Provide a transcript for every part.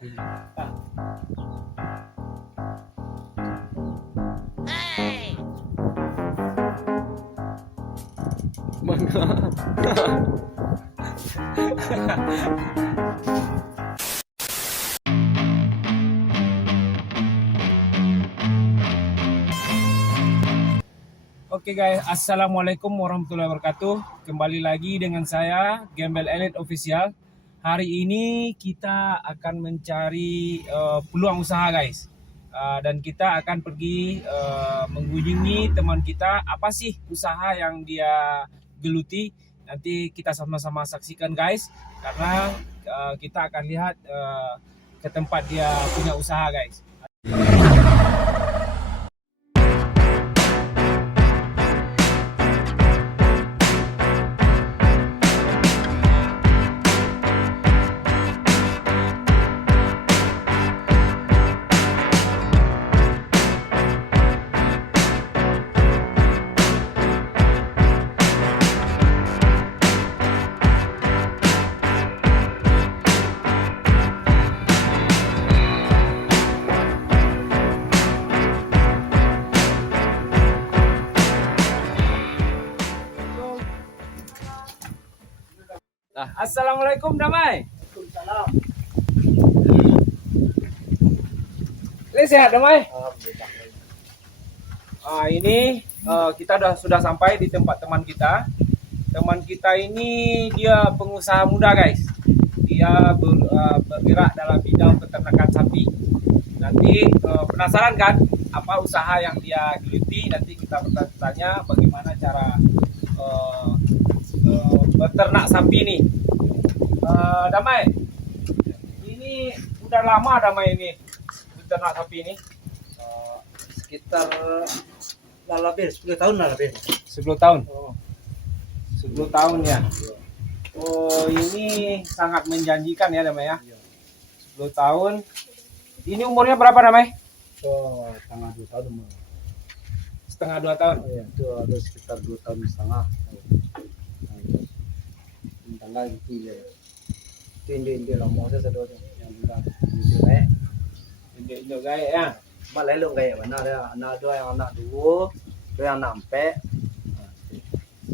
Hey. Mana? Oke guys, assalamualaikum warahmatullahi wabarakatuh. Kembali lagi dengan saya Gembel Elite Official. Hari ini kita akan mencari peluang usaha guys. Dan kita akan pergi mengunjungi teman kita. Apa sih usaha yang dia geluti? Nanti kita sama-sama saksikan guys. Karena kita akan lihat ke tempat dia punya usaha guys. Nah, assalamualaikum Damai. Waalaikumsalam. Ini sehat Damai? Alhamdulillah. Ini kita sudah sampai di tempat teman kita. Teman kita ini dia pengusaha muda guys. Dia bergerak dalam bidang peternakan sapi. Nanti penasaran kan apa usaha yang dia geluti? Nanti kita bertanya bagaimana cara beternak sapi ini. Damai, ini udah lama Damai ini beternak sapi ini? Sekitar lebih 10 tahun lah lebih. 10 tahun. Oh. 10 tahun ya. Oh, ini sangat menjanjikan ya Damai ya. 10 tahun. Ini umurnya berapa Damai? Oh, setengah 2 tahun. Setengah 2 tahun. Iya, itu ada sekitar 2 tahun setengah. Tanggal gitu ya. Itu indi lama saya sedot yang bilang itu kayak Induk gaya ya. malah lo kayak mana ada anak dua yang anak dua yang nampe.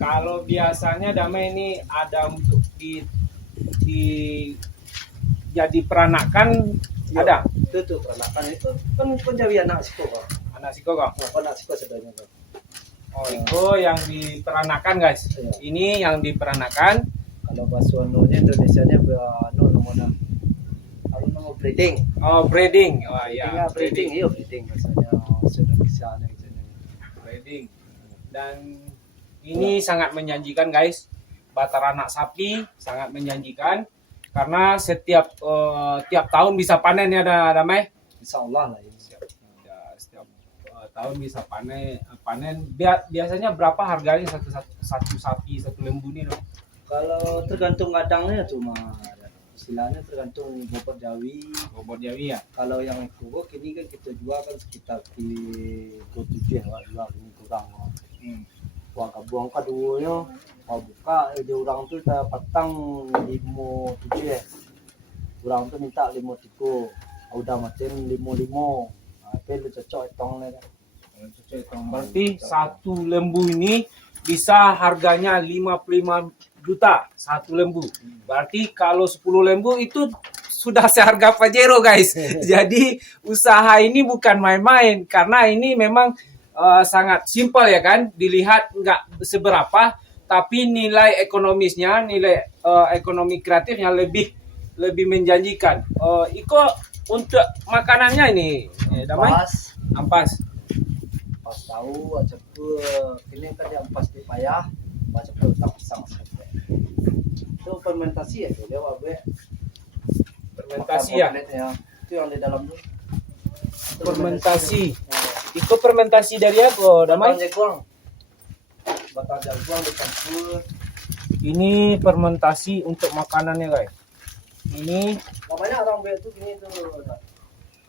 Kalau biasanya Damai ini ada untuk di jadi peranakan ada. Itu tuh peranakan itu kan penjawi anak siko kok. Anak siko kok. Anak siko sebenarnya kok. Oh, itu yang diperanakan guys. Iya. Ini yang diperanakan. Kalau bahasa Indonesia-nya namanya nama breeding. Oh, breeding. Oh iya. Breeding, iya breeding biasanya Indonesia-nya gitu. Breeding. Dan ini sangat menjanjikan guys. Bataranak sapi sangat menjanjikan karena setiap tiap tahun bisa panen ya Damai. Insya Allah lah ya. Setiap tahun bisa panen. Biasanya berapa harganya satu sapi, satu lembu nih dong? Kalau tergantung kadangnya cuma istilahnya tergantung bobot Jawi. Bobot Jawi ya. Kalau yang kuruk ini kan kita jual kan sekitar di 27 lah jual ini kurang. Wah kabuang kaduanya mau buka di orang tuh kita patang 57 ya. Orang tuh minta 53. Udah macam 55. Tapi lu cocok hitungnya. Berarti satu lembu ini bisa harganya 55 juta satu lembu. Berarti kalau 10 lembu itu sudah seharga Pajero guys. Jadi usaha ini bukan main-main karena ini memang sangat simpel ya kan. Dilihat nggak seberapa tapi nilai ekonomisnya, nilai ekonomi kreatifnya lebih menjanjikan. Iko untuk makanannya ini Damai? Ampas. Pas tahu aja ini kan yang pasti payah baca utang pisang itu fermentasi ya dia wabe Fermentasi ya. Itu yang di dalam tuh Fermentasi. Itu fermentasi dari apa Damai? Batang jagung dicampur. Ini fermentasi untuk makanannya guys. Ini Namanya orang be itu gini tuh.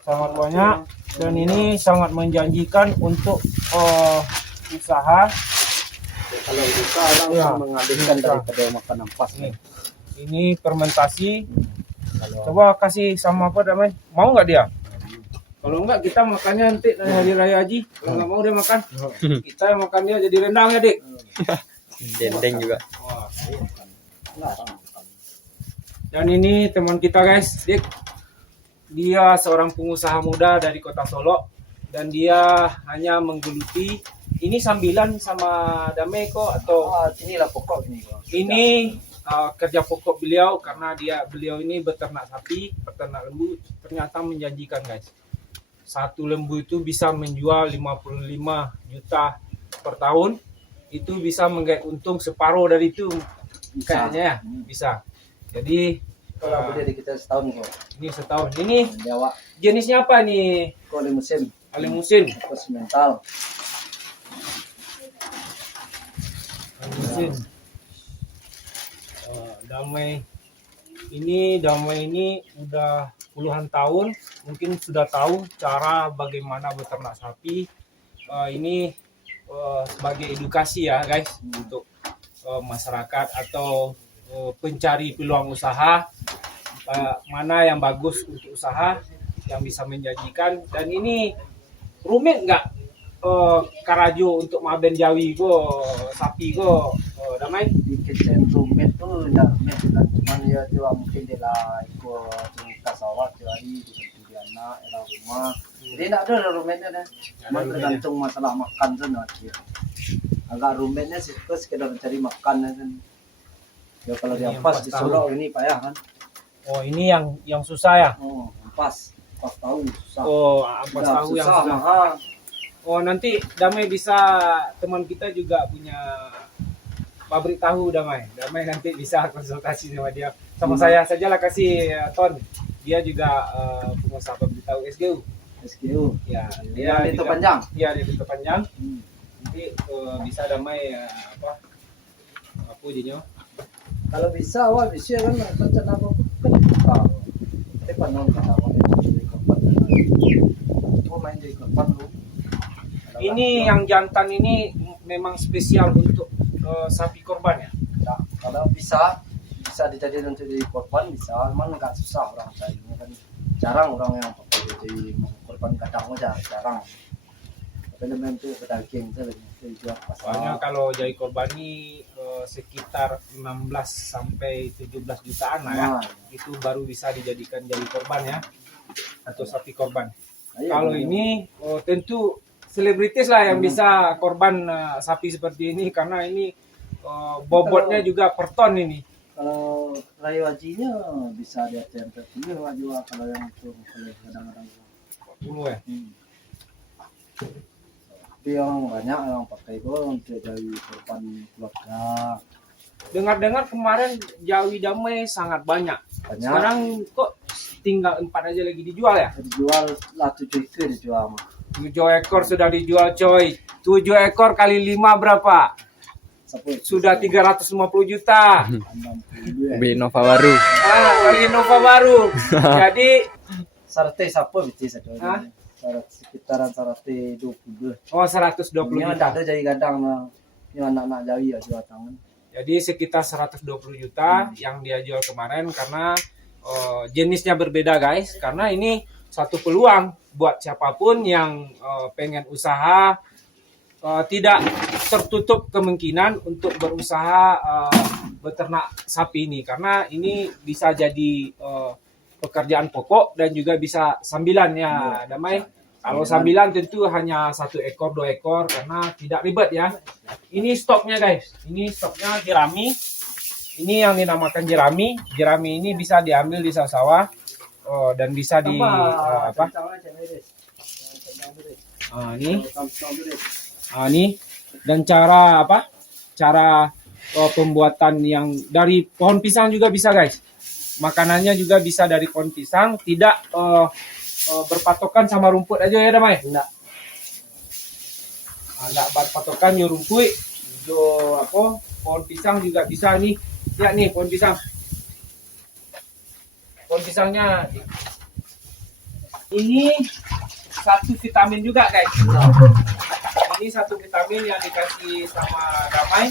sangat banyak dan ini sangat menjanjikan untuk usaha. Kalau buka orang Ya, mengalihkan bisa. daripada makan ampas nih. Ini fermentasi. Kalau Coba kasih sama apa Damai? Mau nggak dia? Kalau enggak kita makannya nanti hari raya Haji. Kalau nggak mau dia makan, kita yang makan dia jadi rendang ya dik. Dendeng juga. Wah. Larang. Dan ini teman kita guys, dik. Dia seorang pengusaha muda dari kota Solo dan dia hanya menggeluti. Ini sambilan sama Damai kok atau Inilah pokok ini. Bang. ini kerja pokok beliau karena beliau ini beternak sapi, peternak lembu ternyata menjanjikan guys. Satu lembu itu bisa menjual 55 juta per tahun. Itu bisa menggait untung separuh dari itu kayaknya ya, bisa. Jadi Kalau boleh di kita setahun kok. ini setahun. Ini Jawa. jenisnya apa nih? Kalau musim. Alimusin. Terus mental. Alimusin. Damai ini udah puluhan tahun, mungkin sudah tahu cara bagaimana beternak sapi. Ini sebagai edukasi ya guys untuk masyarakat atau pencari peluang usaha, mana yang bagus untuk usaha yang bisa menjanjikan. Dan ini rumit nggak Karajo untuk maben Jawi ko sapi ko Damai? Di kitchen rumit tuh enggak rumit kan, cuman ya juga mungkin dia lah ikut cerita sawah jadi dibantu di anak era rumah. Jadi enggak ada rumitnya dah. Cuma tergantung masalah makan tuh nanti. Agak rumitnya sih sekedar mencari makan kan. Ya kalau Ini dia yang pas pas di tahu. Solo ini payah kan. Oh ini yang susah ya? Oh, pas tahu susah. Oh ampas Udah tahu yang susah, susah. mahal. Oh nanti Damai bisa, teman kita juga punya pabrik tahu Damai nanti bisa konsultasi sama dia, sama saya sajalah kasih ton, dia juga pengusaha pabrik tahu SGU SGU. ya, Dia itu juga- panjang. Iya dia itu panjang, Hmm. nanti bisa Damai apa jadinya Kalau bisa awal bisa kan macam apa kan buka. Tapi panon kata apa jadi korban. Mau main jadi korban lu. ini yang jantan ini memang spesial untuk sapi korban ya. Nah, kalau bisa dijadikan untuk jadi korban bisa, memang nggak susah orang saya ini kan jarang orang yang pakai jadi korban kadang aja jarang. Tapi lebih untuk pedaging itu lebih jual Soalnya pasar. kalau jadi korban ini sekitar 16 sampai 17 jutaan lah ya. Nah, Itu baru bisa dijadikan jadi korban ya, atau sapi korban. ayo, Kalau ayo. ini tentu selebritis lah yang bisa korban sapi seperti ini karena ini bobotnya juga per ton ini. Kalau rayu hajinya bisa dia tempel dulu juga kalau yang itu kalau kadang-kadang. 40 ya. Tapi yang banyak yang pakai itu untuk jadi korban keluarga. Dengar-dengar kemarin Jawi Damai sangat banyak. Banyak. Sekarang kok tinggal 4 aja lagi dijual ya? Dijual lah 7 ekor dijual mah. 7 ekor sudah dijual coy. 7 ekor kali 5 berapa? Sudah 350 juta. 62 ya. Beli Nova baru. Lagi Nova baru. Jadi Sarate siapa biti satu Hah? sekitaran sarate 22. 120 Ini juta. ada jadi kadang nah. Ini anak-anak Jawi ya jual tangan. Jadi sekitar 120 juta yang dia jual kemarin karena jenisnya berbeda guys. Karena ini satu peluang buat siapapun yang pengen usaha, tidak tertutup kemungkinan untuk berusaha beternak sapi ini karena ini bisa jadi pekerjaan pokok dan juga bisa sambilan ya Damai. Kalau sambilan tentu hanya 1 ekor 2 ekor karena tidak ribet ya. Ini stoknya guys, ini stoknya jerami. Ini yang dinamakan jerami. Jerami ini bisa diambil di sawah dan bisa di apa? Ini dan cara apa? Cara pembuatan yang dari pohon pisang juga bisa guys. Makanannya juga bisa dari pohon pisang, tidak berpatokan sama rumput aja ya Damai. Enggak. Enggak berpatokan ya rumput. Pohon pisang juga bisa nih. Lihat nih pohon pisang. Pohon pisangnya ini satu vitamin juga guys. Ini satu vitamin yang dikasih sama Damai.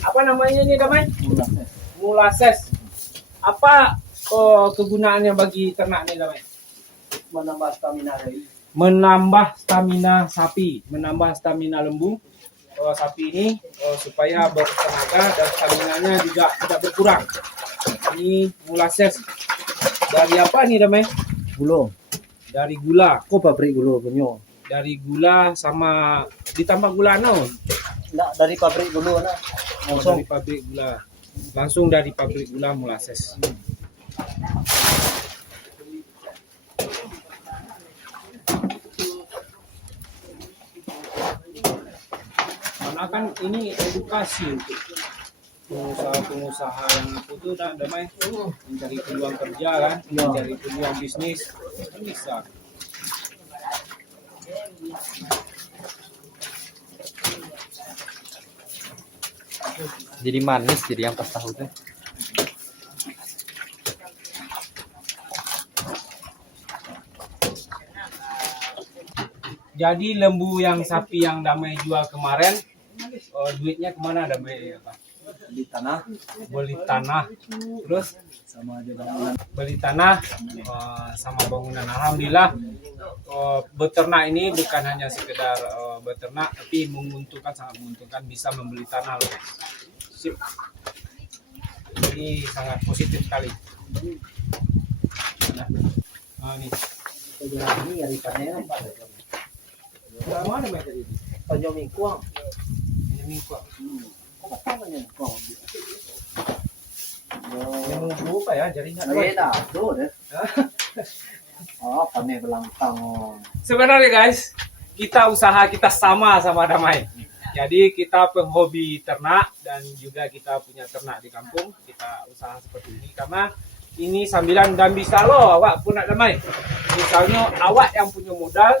Apa namanya ini Damai? Molasses. Apa kegunaannya bagi ternak nih Damai? Menambah stamina dari. Menambah stamina sapi, menambah stamina lembu sapi ini supaya bertenaga dan staminanya juga tidak berkurang. Ini molasses dari apa nih Damai? Gula. Dari gula. Kok pabrik gula punya? Dari gula sama ditambah gula naon? Enggak dari pabrik gula nah. Langsung dari pabrik gula. Langsung dari pabrik gula molasses. Karena kan ini edukasi untuk pengusaha-pengusaha yang itu udah Damai mencari peluang kerja kan, mencari peluang bisnis kan bisa. Jadi manis jadi yang pas tahu tuh. Jadi lembu yang sapi yang Damai jual kemarin, duitnya kemana Damai? Di tanah Beli tanah, terus sama aja bangunan. beli tanah sama bangunan. Alhamdulillah beternak ini bukan hanya sekedar beternak, tapi menguntungkan, sangat menguntungkan, bisa membeli tanah loh. Sip. Ini sangat positif sekali. Nah, nih. Ini dari panen Pak. Mana Damai tadi? Panjang mingkuang. Ini minggu. Kok panjang mingkuang? Yang mau apa ya jaringan? Beda tuh deh. Oh, panen belantang. Sebenarnya guys, usaha kita sama Damai. Jadi kita penghobi ternak dan juga kita punya ternak di kampung. Kita usaha seperti ini karena ini sambilan dan bisa lo awak pun nak Damai. Misalnya awak yang punya modal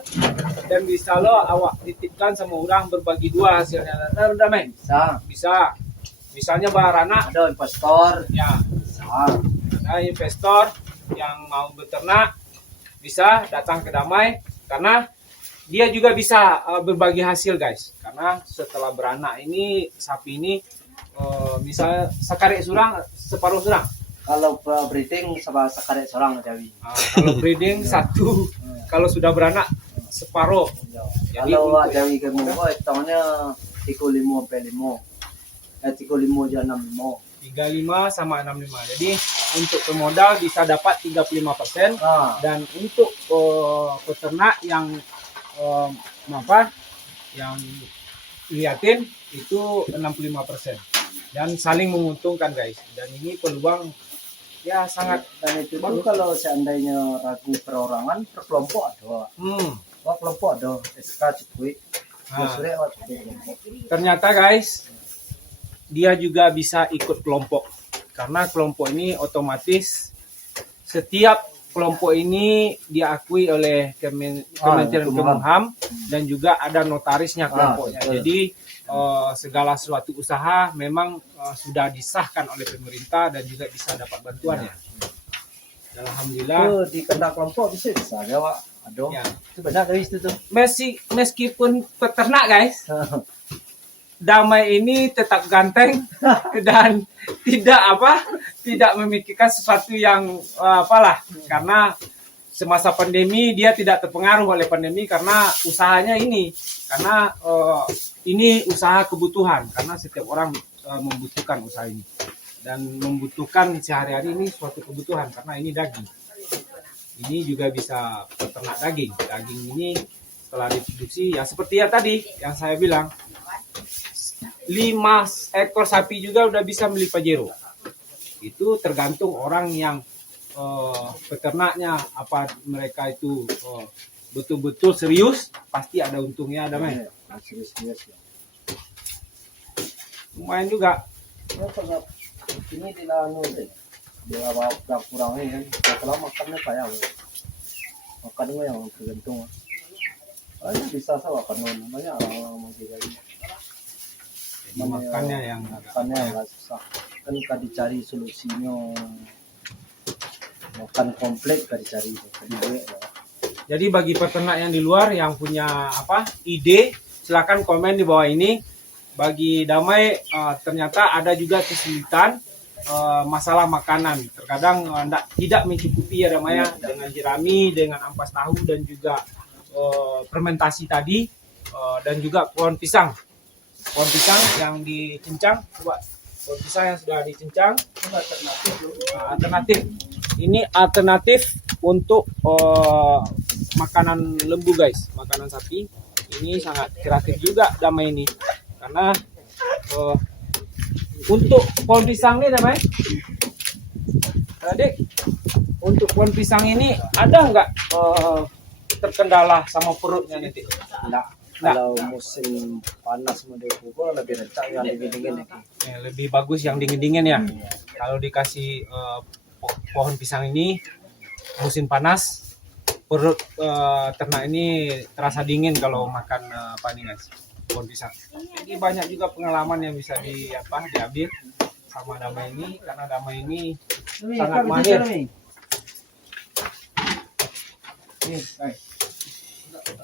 dan bisa lo awak titipkan sama orang berbagi dua hasilnya. Damai. Bisa. Misalnya baranak Ada investor. ya, Bisa. ada investor yang mau beternak bisa datang ke Damai karena dia juga bisa berbagi hasil guys. Karena setelah beranak ini sapi ini misalnya sekarek surang separuh surang. Kalau breeding sama sekarek seorang Jawi. Kalau breeding satu, kalau sudah beranak separuh. Jadi Kalau untuk- Jawi kamu hitungnya 35 35 aja 65. 35 sama 65. Jadi untuk pemodal bisa dapat 35%. Ah, Dan untuk peternak yang yang liatin itu 65% dan saling menguntungkan guys. Dan ini peluang ya sangat dan itu tuh kalau seandainya ragu perorangan per kelompok ada. Wah kelompok ada SK cukup. Nah. Sore kelompok. Ternyata guys dia juga bisa ikut kelompok karena kelompok ini otomatis setiap kelompok ini diakui oleh Kementerian Kemenham dan juga ada notarisnya kelompoknya. Betul. Jadi segala suatu usaha memang sudah disahkan oleh pemerintah dan juga bisa dapat bantuannya. Dan alhamdulillah Tuh di kena kelompok bisa ada Pak. Aduh. ya. Itu benar dari situ tuh. Meskipun peternak guys, Damai ini tetap ganteng dan tidak memikirkan sesuatu yang apalah, karena semasa pandemi dia tidak terpengaruh oleh pandemi karena usahanya ini, karena ini usaha kebutuhan karena setiap orang membutuhkan usaha ini dan membutuhkan sehari-hari ini suatu kebutuhan karena ini daging. Ini juga bisa peternak daging ini setelah diproduksi ya seperti ya tadi yang saya bilang 5 ekor sapi juga udah bisa beli Pajero. Itu tergantung orang yang peternaknya apa mereka itu betul-betul serius, pasti ada untungnya Damai. Serius ya. Lumayan juga. Ya kalau ini di lanu deh. Dia bawa kurangnya kan. Kalau makannya kayak makannya yang tergantung. Bisa saja kan namanya orang menggigai. Makannya yang makannya agak susah kan dicari solusinya makan komplek dicari ya. Jadi bagi peternak yang di luar yang punya ide silakan komen di bawah ini. Bagi Damai ternyata ada juga kesulitan masalah makanan. Terkadang tidak mencukupi ya Damai ya, dengan jerami, dengan ampas tahu dan juga fermentasi tadi, dan juga pohon pisang. Pohon pisang yang dicincang, coba pohon pisang yang sudah dicincang. Alternatif. Ini alternatif untuk makanan lembu guys, makanan sapi. Ini sangat kreatif juga Damai ini, karena untuk pohon pisang nih Damai, adik, untuk pohon pisang ini ada nggak terkendala sama perutnya nanti? Enggak. Kalau musim panas model pukul lebih rencang yang dingin-dingin. Lebih bagus yang dingin-dingin ya. Kalau dikasih pohon pisang ini musim panas, perut ternak ini terasa dingin kalau makan apa nih guys, pohon pisang. Jadi banyak juga pengalaman yang bisa diambil sama Damai ini, karena Damai ini sangat mahir. Nih guys,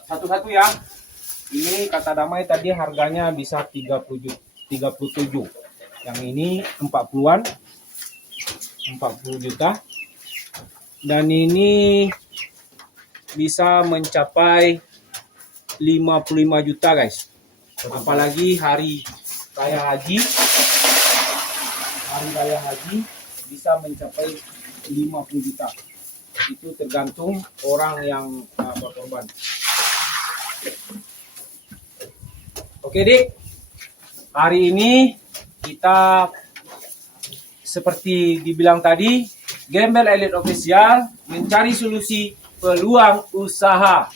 satu-satu ya. Ini kata Damai tadi harganya bisa 37. Yang ini 40-an. 40 juta. Dan ini bisa mencapai 55 juta guys. Apalagi hari raya haji. Hari raya haji bisa mencapai 50 juta. Itu tergantung orang yang berkorban. Oke Dik, hari ini kita seperti dibilang tadi, Gembel Elite Official mencari solusi peluang usaha